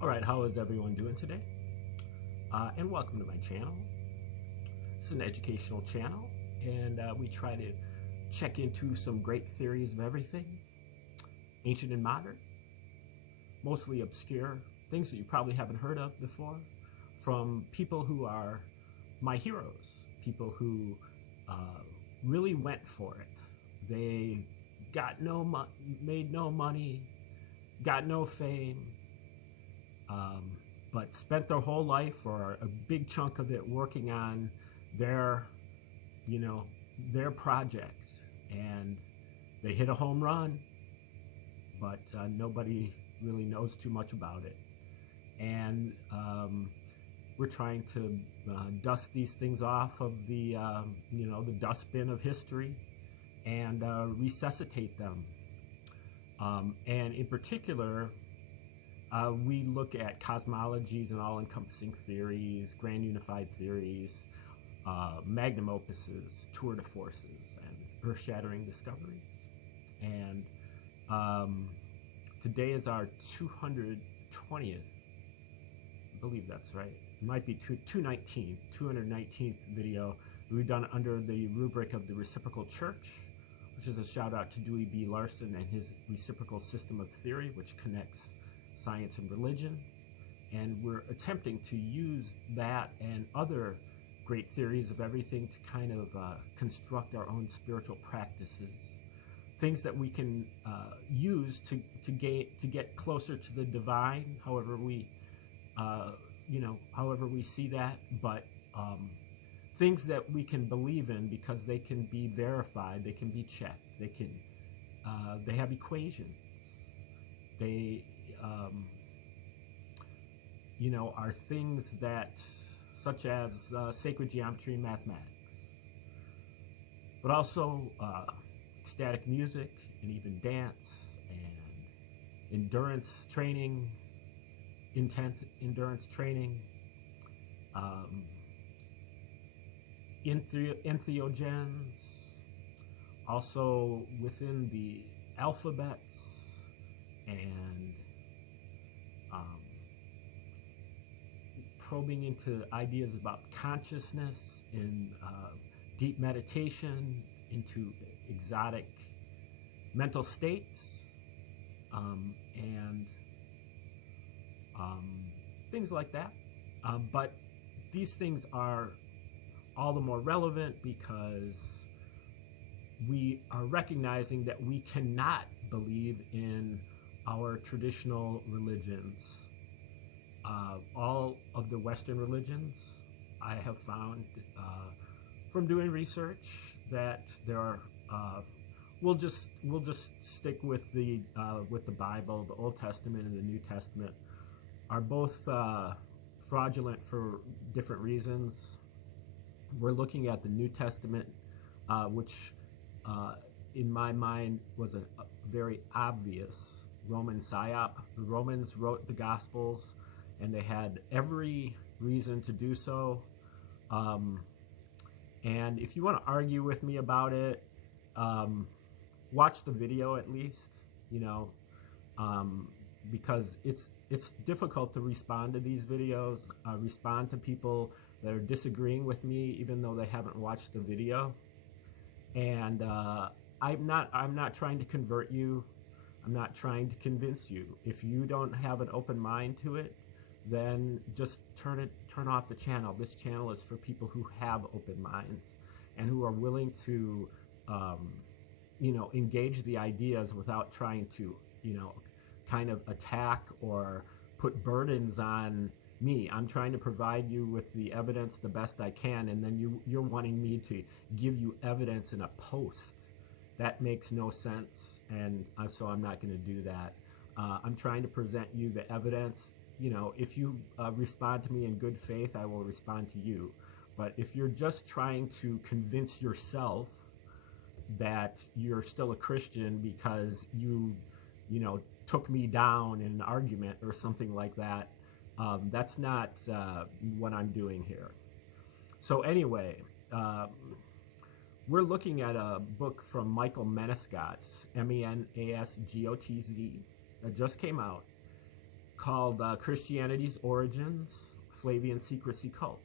All right, how is everyone doing today? And welcome to my channel. It's an educational channel, and we try to check into some great theories of everything, ancient and modern, mostly obscure, things that you probably haven't heard of before, from people who are my heroes, people who really went for it. They got made no money, got no fame, but spent their whole life or a big chunk of it working on their, their project, and they hit a home run, but nobody really knows too much about it. And we're trying to dust these things off of the, the dustbin of history and resuscitate them. And in particular, we look at cosmologies and all-encompassing theories, grand unified theories, magnum opuses, tour de forces, and earth-shattering discoveries. And today is our 220th, I believe that's right. It might be 219th video we've done under the rubric of the Reciprocal Church, which is a shout out to Dewey B. Larson and his reciprocal system of theory, which connects science and religion. And we're attempting to use that and other great theories of everything to kind of construct our own spiritual practices, things that we can use to get closer to the divine, however we see that, but things that we can believe in because they can be verified, they can be checked, they have equations, they are things that, such as sacred geometry and mathematics, but also ecstatic music and even dance and endurance training, endurance training, entheogens, also within the alphabets, and probing into ideas about consciousness and deep meditation, into exotic mental states, and things like that. But these things are all the more relevant because we are recognizing that we cannot believe in our traditional religions. All of the Western religions, I have found from doing research, that there are we'll just stick with the Bible. The Old Testament and the New Testament are both fraudulent for different reasons. We're looking at the New Testament, which in my mind was a very obvious Roman psyop. The Romans wrote the Gospels, and they had every reason to do so. And if you want to argue with me about it, watch the video at least, because it's difficult to respond to these videos, respond to people that are disagreeing with me even though they haven't watched the video. And I'm not trying to convert you. I'm not trying to convince you. If you don't have an open mind to it, then just turn off the channel. This channel is for people who have open minds and who are willing to engage the ideas without trying to kind of attack or put burdens on me. I'm trying to provide you with the evidence the best I can, and then you're wanting me to give you evidence in a post. That makes no sense, and so I'm not going to do that. I'm trying to present you the evidence. If you respond to me in good faith, I will respond to you. But if you're just trying to convince yourself that you're still a Christian because you took me down in an argument or something like that, that's not what I'm doing here. So anyway, we're looking at a book from Michael Menescot's, Menasgotz, that just came out. called Christianity's Origins, Flavian Secrecy Cult.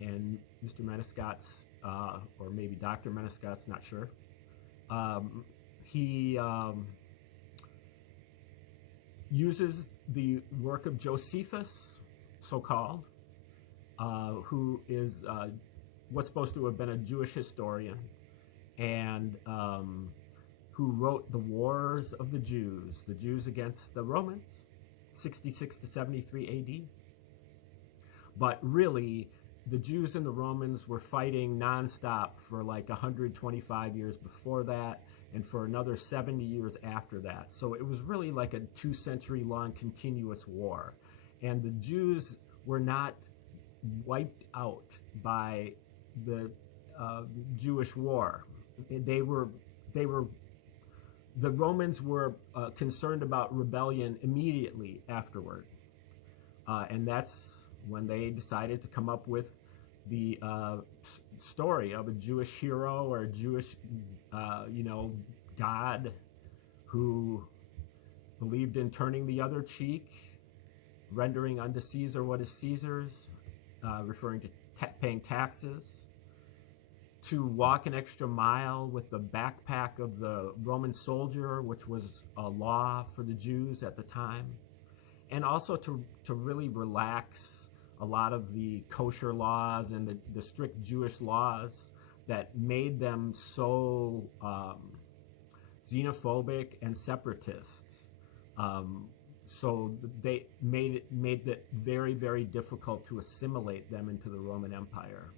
And Mr. Menescot's, or maybe Dr. Menescot's, not sure, he uses the work of Josephus, so-called, who is what's supposed to have been a Jewish historian, and who wrote the Wars of the Jews against the Romans, 66 to 73 AD. But really, the Jews and the Romans were fighting nonstop for like 125 years before that, and for another 70 years after that. So it was really like a 2-century-long continuous war. And the Jews were not wiped out by the Jewish war. The Romans were concerned about rebellion immediately afterward. And that's when they decided to come up with the story of a Jewish hero or a Jewish, God who believed in turning the other cheek, rendering unto Caesar what is Caesar's, referring to paying taxes, to walk an extra mile with the backpack of the Roman soldier, which was a law for the Jews at the time, and also to really relax a lot of the kosher laws and the strict Jewish laws that made them so xenophobic and separatist. So they made it very, very difficult to assimilate them into the Roman Empire.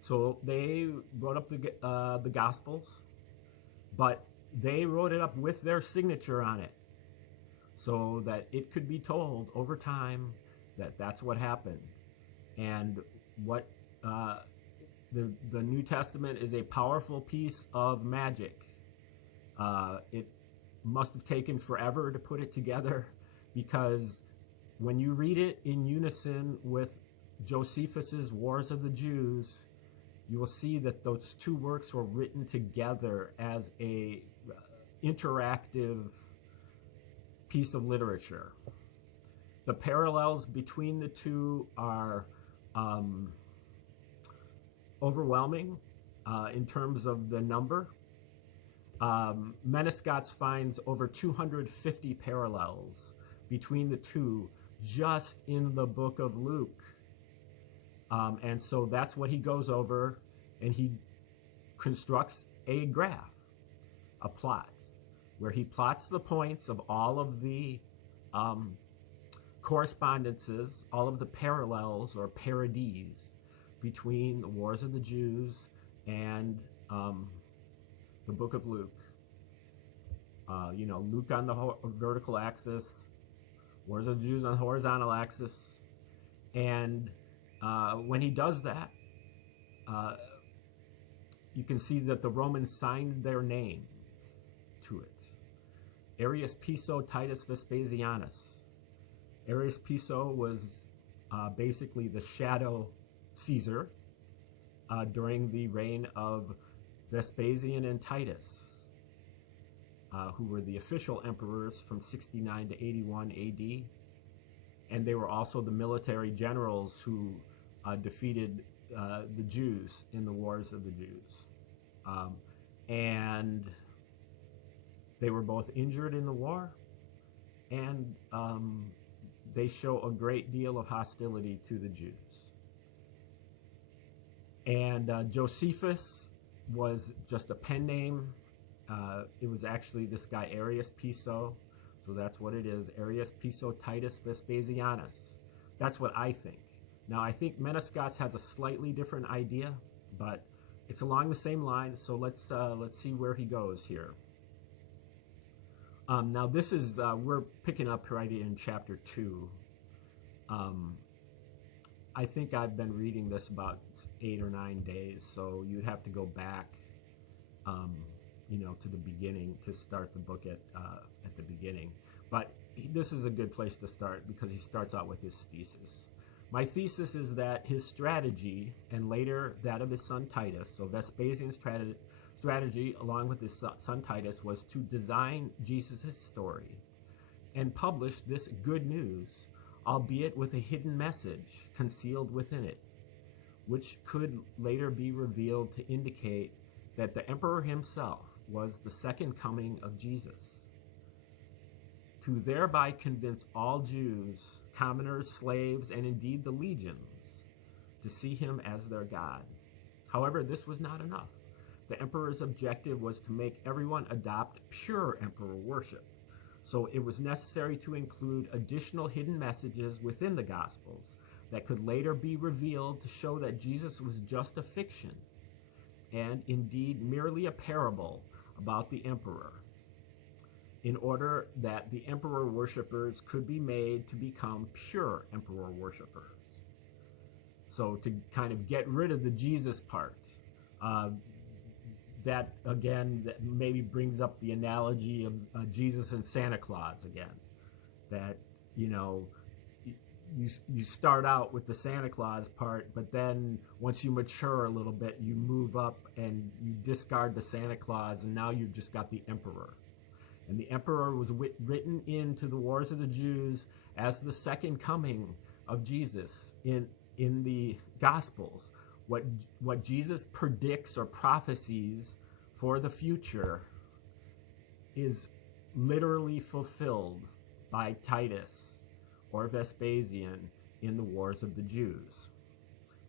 So they wrote up the Gospels, but they wrote it up with their signature on it, so that it could be told over time that that's what happened. And what the New Testament is a powerful piece of magic. It must have taken forever to put it together, because when you read it in unison with Josephus's Wars of the Jews, you will see that those two works were written together as a interactive piece of literature. The parallels between the two are overwhelming in terms of the number. Menescot finds over 250 parallels between the two just in the book of Luke. And so that's what he goes over, and he constructs a graph, a plot, where he plots the points of all of the correspondences, all of the parallels or parodies between the Wars of the Jews and the book of Luke. Luke on the vertical axis, Wars of the Jews on the horizontal axis. And when he does that, you can see that the Romans signed their names to it. Arius Piso, Titus Vespasianus. Arius Piso was basically the shadow Caesar during the reign of Vespasian and Titus, who were the official emperors from 69 to 81 AD. And they were also the military generals who defeated the Jews in the Wars of the Jews. And they were both injured in the war, and they show a great deal of hostility to the Jews. And Josephus was just a pen name. It was actually this guy Arius Piso. So that's what it is, Arius Piso Titus Vespasianus. That's what I think. Now, I think Menescot has a slightly different idea, but it's along the same line, so let's see where he goes here. Now, this is, we're picking up right in chapter 2. I think I've been reading this about 8 or 9 days, so you'd have to go back, to the beginning to start the book at the beginning. But this is a good place to start because he starts out with his thesis. My thesis is that his strategy, and later that of his son Titus, so Vespasian's strategy, along with his son Titus, was to design Jesus' story and publish this good news, albeit with a hidden message concealed within it, which could later be revealed to indicate that the emperor himself was the second coming of Jesus, to thereby convince all Jews, commoners, slaves, and indeed the legions, to see him as their God. However, this was not enough. The emperor's objective was to make everyone adopt pure emperor worship. So it was necessary to include additional hidden messages within the Gospels that could later be revealed to show that Jesus was just a fiction and indeed merely a parable about the emperor, in order that the emperor worshippers could be made to become pure emperor worshippers. So to kind of get rid of the Jesus part, that again that maybe brings up the analogy of Jesus and Santa Claus again. That, you know, you start out with the Santa Claus part, but then once you mature a little bit, you move up and you discard the Santa Claus, and now you've just got the emperor. And the emperor was written into the Wars of the Jews as the second coming of Jesus in the Gospels. What Jesus predicts or prophesies for the future is literally fulfilled by Titus or Vespasian in the Wars of the Jews.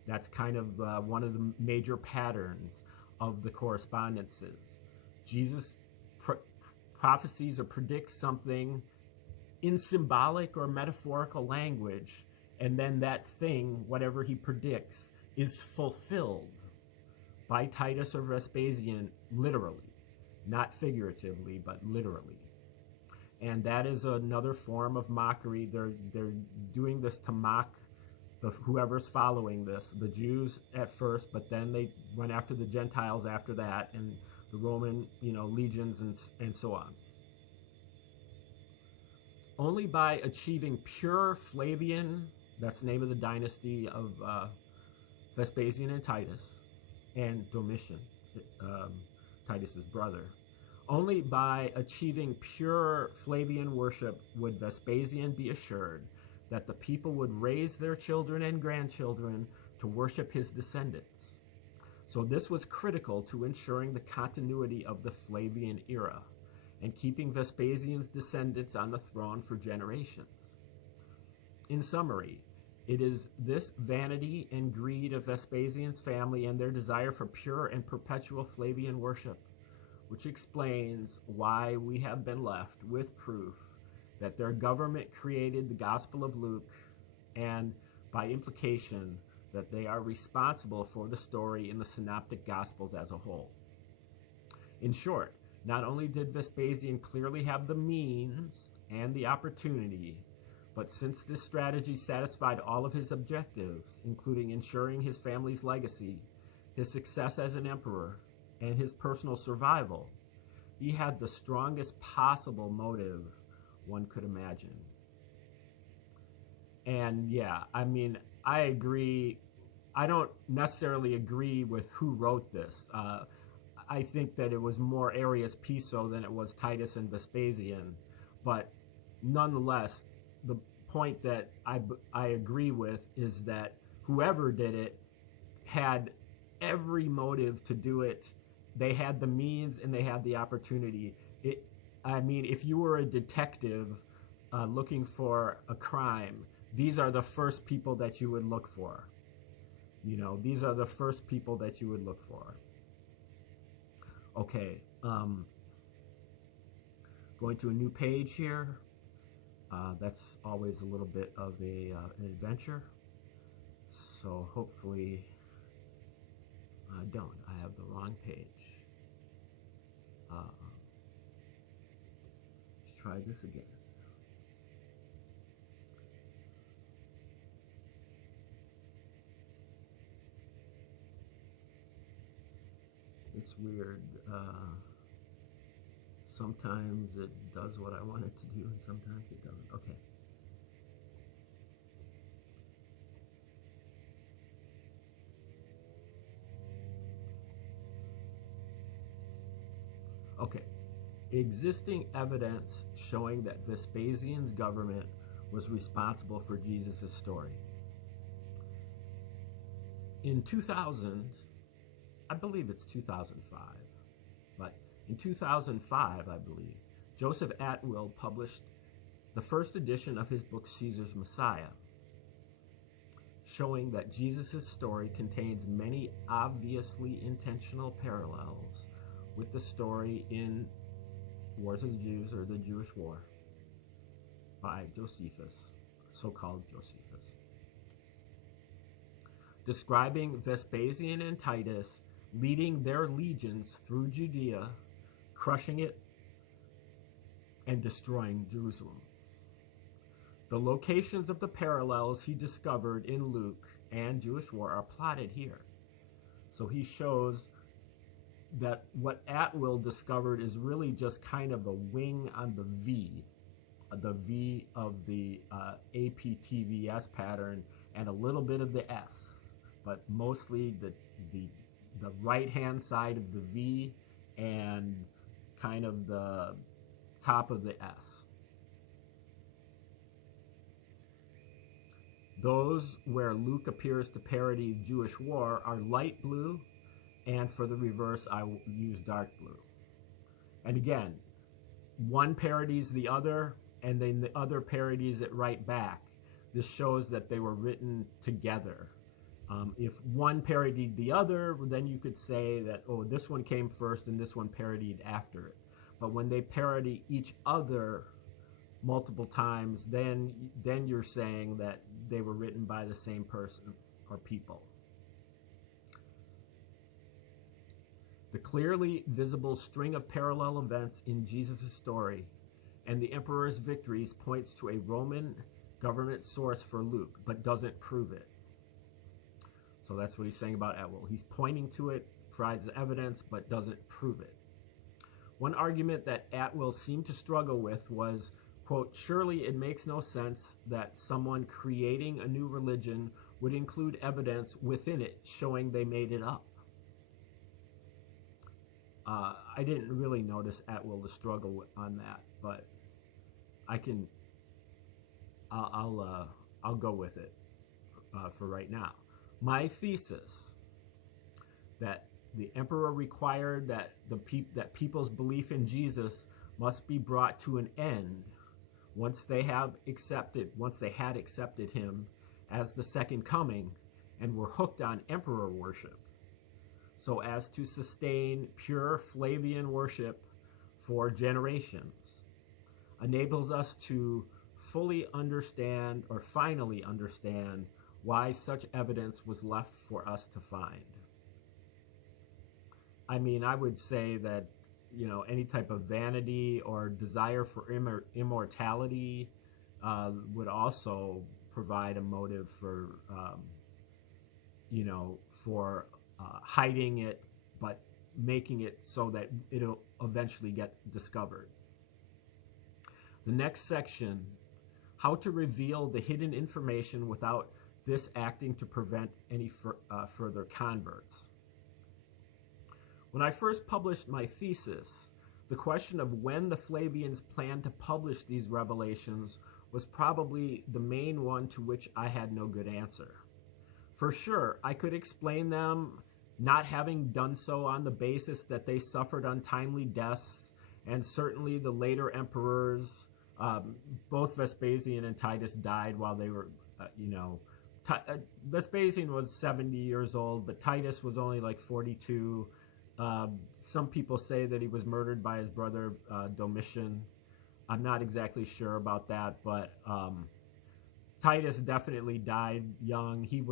That's kind of one of the major patterns of the correspondences. Jesus prophesies or predicts something in symbolic or metaphorical language, and then that thing, whatever he predicts, is fulfilled by Titus or Vespasian literally, not figuratively, but literally. And that is another form of mockery. They're doing this to mock whoever's following this, the Jews at first, but then they went after the Gentiles after that, and the Roman, legions and so on. Only by achieving pure Flavian, that's the name of the dynasty of Vespasian and Titus, and Domitian, Titus's brother. Only by achieving pure Flavian worship would Vespasian be assured that the people would raise their children and grandchildren to worship his descendants. So this was critical to ensuring the continuity of the Flavian era and keeping Vespasian's descendants on the throne for generations. In summary, it is this vanity and greed of Vespasian's family and their desire for pure and perpetual Flavian worship which explains why we have been left with proof that their government created the Gospel of Luke, and by implication that they are responsible for the story in the Synoptic Gospels as a whole. In short, not only did Vespasian clearly have the means and the opportunity, but since this strategy satisfied all of his objectives, including ensuring his family's legacy, his success as an emperor, and his personal survival, he had the strongest possible motive one could imagine. And yeah, I mean, I agree. I don't necessarily agree with who wrote this. I think that it was more Arius Piso than it was Titus and Vespasian. But nonetheless, the point that I agree with is that whoever did it had every motive to do it. They had the means and they had the opportunity. If you were a detective looking for a crime, these are the first people that you would look for. These are the first people that you would look for. Okay, going to a new page here. That's always a little bit of an adventure. So hopefully I don't. I have the wrong page. Let's try this again. It's weird. Sometimes it does what I want it to do, and sometimes it doesn't. Okay. Okay, existing evidence showing that Vespasian's government was responsible for Jesus' story. In 2000, I believe it's 2005, but in 2005, I believe, Joseph Atwill published the first edition of his book, Caesar's Messiah, showing that Jesus' story contains many obviously intentional parallels with the story in Wars of the Jews, or the Jewish War, by Josephus, so-called Josephus, describing Vespasian and Titus leading their legions through Judea, crushing it, and destroying Jerusalem. The locations of the parallels he discovered in Luke and Jewish War are plotted here. So he shows that what Atwill discovered is really just kind of a wing on the V of the APTVS pattern, and a little bit of the S, but mostly the right-hand side of the V and kind of the top of the S. Those where Luke appears to parody Jewish war are light blue, and for the reverse, I will use dark blue. And again, one parodies the other, and then the other parodies it right back. This shows that they were written together. If one parodied the other, then you could say that, oh, this one came first and this one parodied after it. But when they parody each other multiple times, then you're saying that they were written by the same person or people. The clearly visible string of parallel events in Jesus' story and the emperor's victories points to a Roman government source for Luke, but doesn't prove it. So that's what he's saying about Atwill. He's pointing to it, provides evidence, but doesn't prove it. One argument that Atwill seemed to struggle with was, quote, surely it makes no sense that someone creating a new religion would include evidence within it showing they made it up. I didn't really notice Atwill to struggle on that, but I'll go with it for right now. My thesis that the emperor required that that people's belief in Jesus must be brought to an end once they had accepted him as the second coming and were hooked on emperor worship, so as to sustain pure Flavian worship for generations, enables us to fully understand, or finally understand, why such evidence was left for us to find. I mean, I would say that, any type of vanity or desire for immortality would also provide a motive for, hiding it, but making it so that it'll eventually get discovered. The next section, how to reveal the hidden information without this acting to prevent any further converts. When I first published my thesis, the question of when the Flavians planned to publish these revelations was probably the main one to which I had no good answer. For sure, I could explain them not having done so on the basis that they suffered untimely deaths, and certainly the later emperors, both Vespasian and Titus, died while they were, Vespasian was 70 years old, but Titus was only like 42. Some people say that he was murdered by his brother Domitian. I'm not exactly sure about that, but Titus definitely died young. He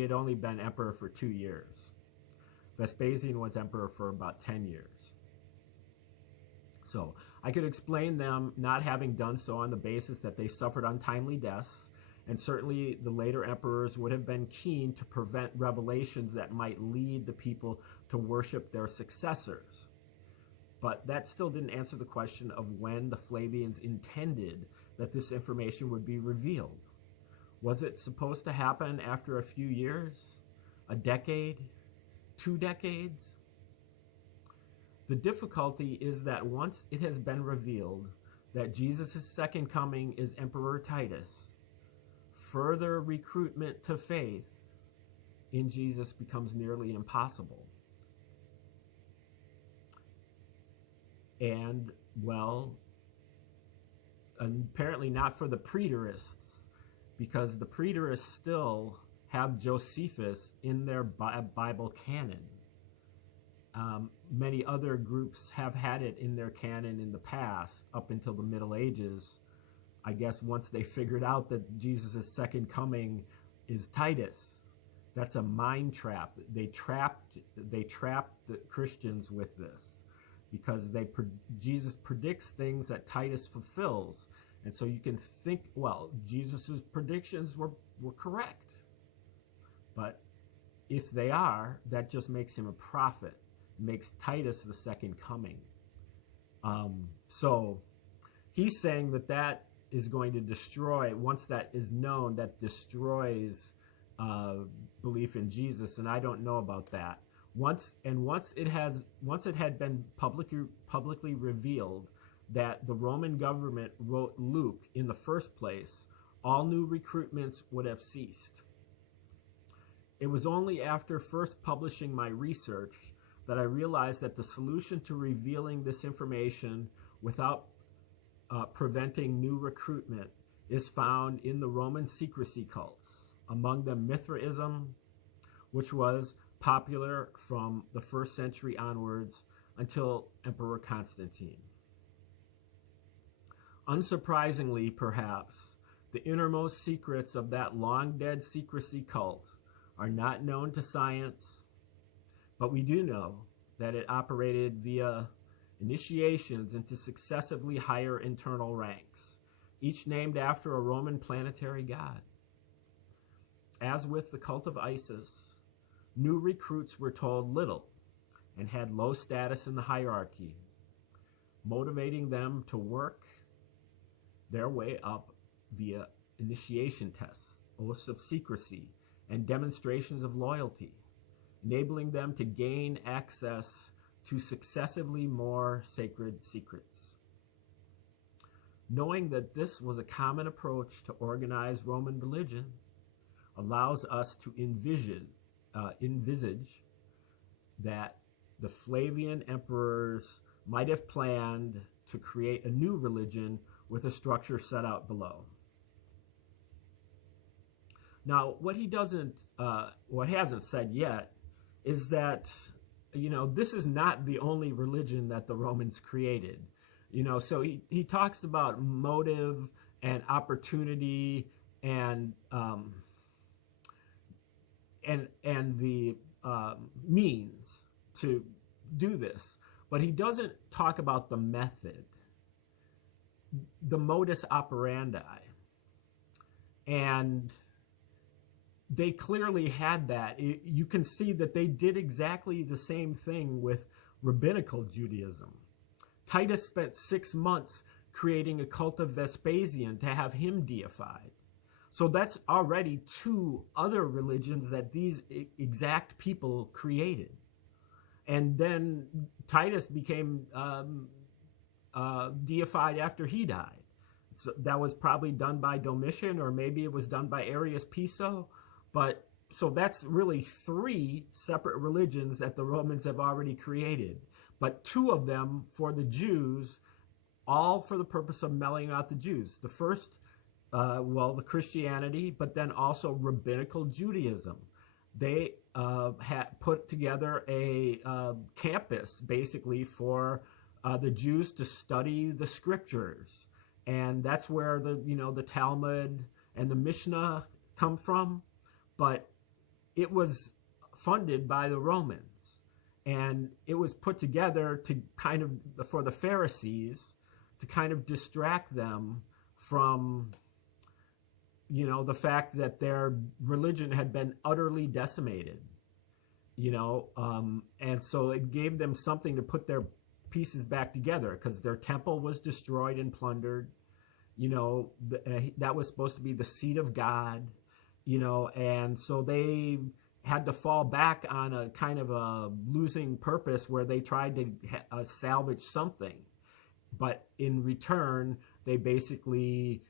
had only been emperor for 2 years. Vespasian was emperor for about 10 years. So I could explain them not having done so on the basis that they suffered untimely deaths, and certainly the later emperors would have been keen to prevent revelations that might lead the people to worship their successors. But that still didn't answer the question of when the Flavians intended that this information would be revealed. Was it supposed to happen after a few years? A decade? 2 decades? The difficulty is that once it has been revealed that Jesus' second coming is Emperor Titus, further recruitment to faith in Jesus becomes nearly impossible. And, well, apparently not for the preterists, because the preterists still have Josephus in their Bible canon. Many other groups have had it in their canon in the past, up until the Middle Ages. I guess once they figured out that Jesus' second coming is Titus, that's a mind trap. They trapped the Christians with this, because Jesus predicts things that Titus fulfills. And so you can think, well, Jesus' predictions were correct. But if they are, that just makes him a prophet. It makes Titus the second coming. So he's saying that is going to destroy, once that is known, that destroys belief in Jesus. And I don't know about that. Once it had been publicly revealed that the Roman government wrote Luke in the first place, all new recruitments would have ceased. It was only after first publishing my research that I realized that the solution to revealing this information without preventing new recruitment is found in the Roman secrecy cults, among them Mithraism, which was popular from the 1st century onwards until Emperor Constantine. Unsurprisingly, perhaps, the innermost secrets of that long-dead secrecy cult are not known to science, but we do know that it operated via initiations into successively higher internal ranks, each named after a Roman planetary god. As with the cult of Isis, new recruits were told little and had low status in the hierarchy, motivating them to work their way up via initiation tests, oaths of secrecy, and demonstrations of loyalty, enabling them to gain access to successively more sacred secrets. Knowing that this was a common approach to organized Roman religion allows us to envisage that the Flavian emperors might have planned to create a new religion with a structure set out below. Now, what hasn't said yet is that, this is not the only religion that the Romans created. So he talks about motive and opportunity and the means to do this, but he doesn't talk about the method, the modus operandi. And they clearly had that. You can see that they did exactly the same thing with rabbinical Judaism. Titus spent 6 months creating a cult of Vespasian to have him deified. So that's already 2 other religions that these exact people created. And then Titus became deified after he died. So that was probably done by Domitian, or maybe it was done by Arius Piso. But so that's really 3 separate religions that the Romans have already created. But 2 of them for the Jews, all for the purpose of melting out the Jews. The first, the Christianity, but then also rabbinical Judaism. They had put together a campus basically for the Jews to study the scriptures, and that's where the Talmud and the Mishnah come from. But it was funded by the Romans, and it was put together to for the Pharisees to kind of distract them from the fact that their religion had been utterly decimated, and so it gave them something to put their pieces back together, because their temple was destroyed and plundered. That was supposed to be the seat of God, and so they had to fall back on a kind of a losing purpose where they tried to salvage something. But in return, they basically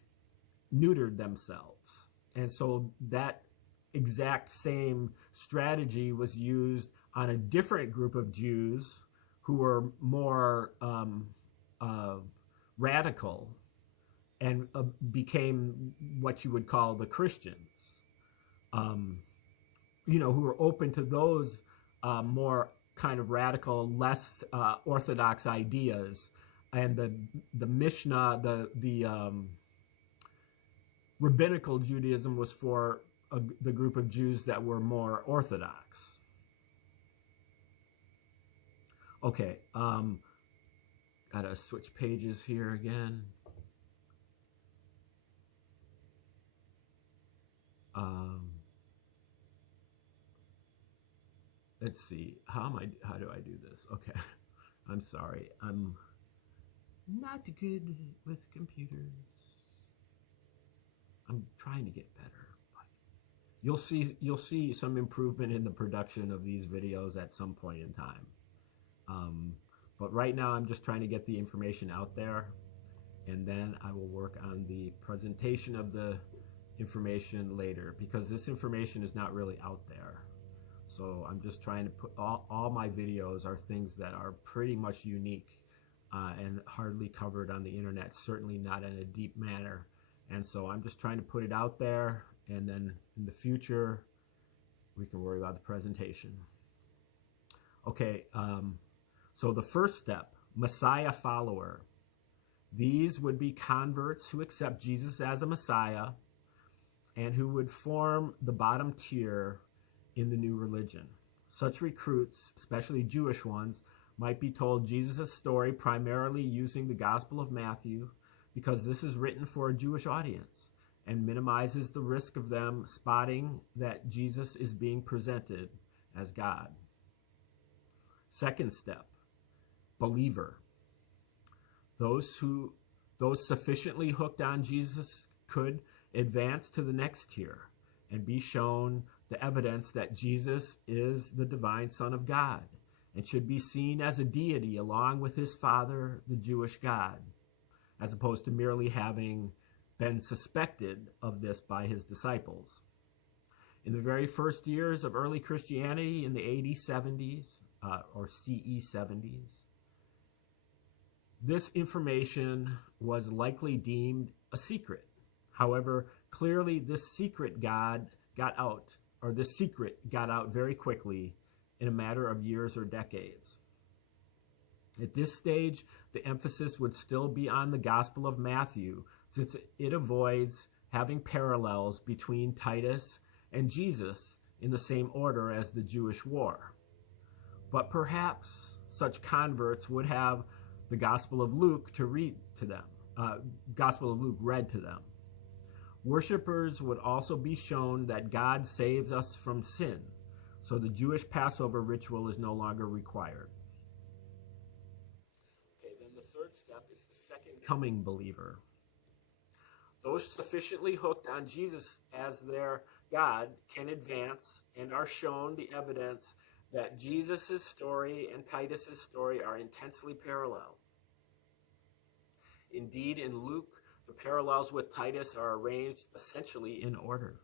neutered themselves. And so that exact same strategy was used on a different group of Jews who were more radical and became what you would call the Christians, who were open to those more kind of radical, less orthodox ideas. And the Mishnah, the rabbinical Judaism was for the group of Jews that were more orthodox. Okay, gotta switch pages here again. Let's see, how do I do this? Okay, I'm sorry, I'm not good with computers. I'm trying to get better. But you'll see some improvement in the production of these videos at some point in time. But right now I'm just trying to get the information out there, and then I will work on the presentation of the information later, because this information is not really out there. So I'm just trying to put all my videos are things that are pretty much unique and hardly covered on the internet, certainly not in a deep manner. And so I'm just trying to put it out there, and then in the future we can worry about the presentation. Okay, so the first step, Messiah follower. These would be converts who accept Jesus as a Messiah and who would form the bottom tier in the new religion. Such recruits, especially Jewish ones, might be told Jesus' story primarily using the Gospel of Matthew, because this is written for a Jewish audience and minimizes the risk of them spotting that Jesus is being presented as God. Second step, believer. Those sufficiently hooked on Jesus could advance to the next tier and be shown the evidence that Jesus is the divine Son of God and should be seen as a deity along with his Father, the Jewish God, as opposed to merely having been suspected of this by his disciples. In the very first years of early Christianity, in the AD 70s, or CE 70s, this information was likely deemed a secret. However, clearly this secret got out very quickly in a matter of years or decades. At this stage, the emphasis would still be on the Gospel of Matthew, since it avoids having parallels between Titus and Jesus in the same order as the Jewish war. But perhaps such converts would have the Gospel of Luke to read to them, Gospel of Luke read to them. Worshippers would also be shown that God saves us from sin, so the Jewish Passover ritual is no longer required. Okay, then the third step is the second coming believer. Those sufficiently hooked on Jesus as their God can advance and are shown the evidence that Jesus' story and Titus' story are intensely parallel. Indeed, in Luke, the parallels with Titus are arranged essentially in order.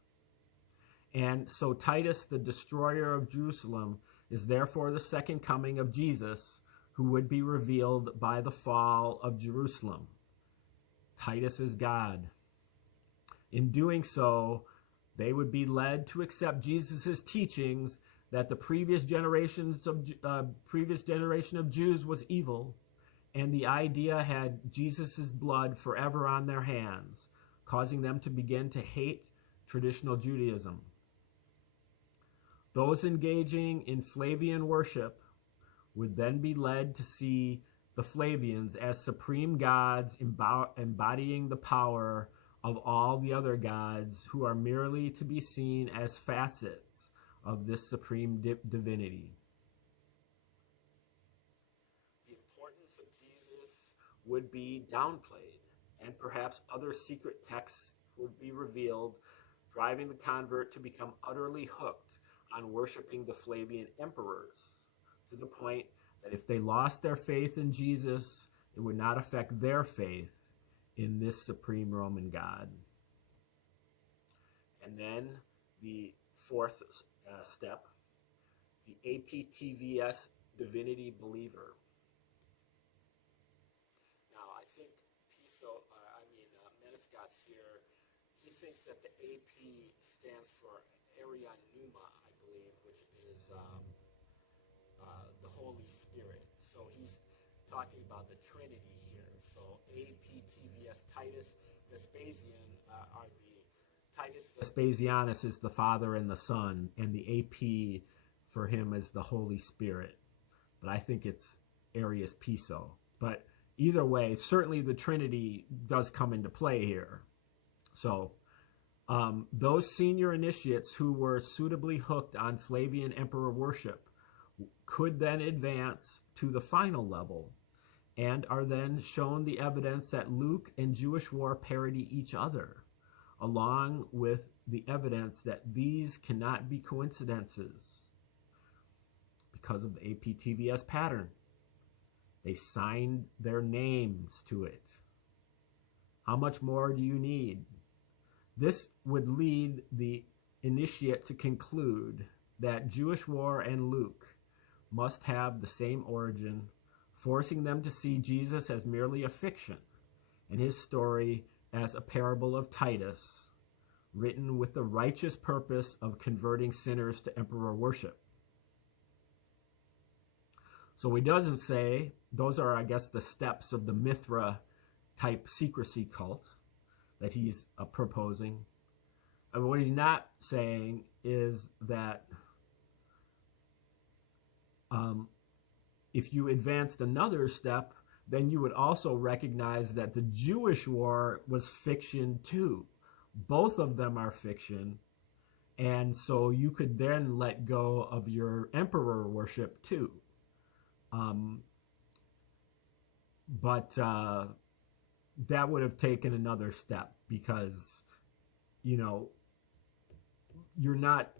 And so Titus, the destroyer of Jerusalem, is therefore the second coming of Jesus, who would be revealed by the fall of Jerusalem. Titus is God. In doing so, they would be led to accept Jesus' teachings that the previous generation of Jews was evil, and the idea had Jesus' blood forever on their hands, causing them to begin to hate traditional Judaism. Those engaging in Flavian worship would then be led to see the Flavians as supreme gods embodying the power of all the other gods, who are merely to be seen as facets of this supreme divinity. The importance of Jesus would be downplayed, and perhaps other secret texts would be revealed, driving the convert to become utterly hooked on worshiping the Flavian emperors, to the point that if they lost their faith in Jesus, it would not affect their faith in this supreme Roman God. And then the fourth step, the APTVS divinity believer. Now, I think Menescot's here, he thinks that the AP stands for Arion Pneuma, I believe, which is the Holy Spirit. So he's talking about the Trinity here. So APTVS, Titus Vespasian are the Titus Vespasianus is the Father and the Son, and the AP for him is the Holy Spirit. But I think it's Arius Piso. But either way, certainly the Trinity does come into play here. So those senior initiates who were suitably hooked on Flavian emperor worship could then advance to the final level and are then shown the evidence that Luke and Jewish war parody each other, along with the evidence that these cannot be coincidences because of the APTVS pattern. They signed their names to it. How much more do you need? This would lead the initiate to conclude that Jewish war and Luke must have the same origin, forcing them to see Jesus as merely a fiction and his story as a parable of Titus, written with the righteous purpose of converting sinners to emperor worship. So he doesn't say, those are, I guess, the steps of the Mithra type secrecy cult that he's proposing. And what he's not saying is that if you advanced another step, then you would also recognize that the Jewish war was fiction too. Both of them are fiction. And so you could then let go of your emperor worship too. But that would have taken another step because, you know, you're not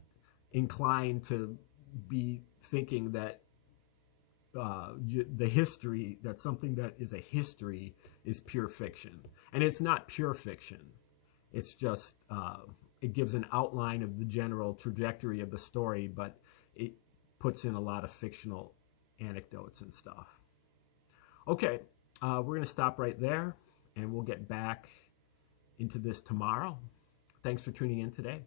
inclined to be thinking that the history, that something that is a history is pure fiction. And it's not pure fiction. It's just, it gives an outline of the general trajectory of the story, but it puts in a lot of fictional anecdotes and stuff. Okay, we're going to stop right there, and we'll get back into this tomorrow. Thanks for tuning in today.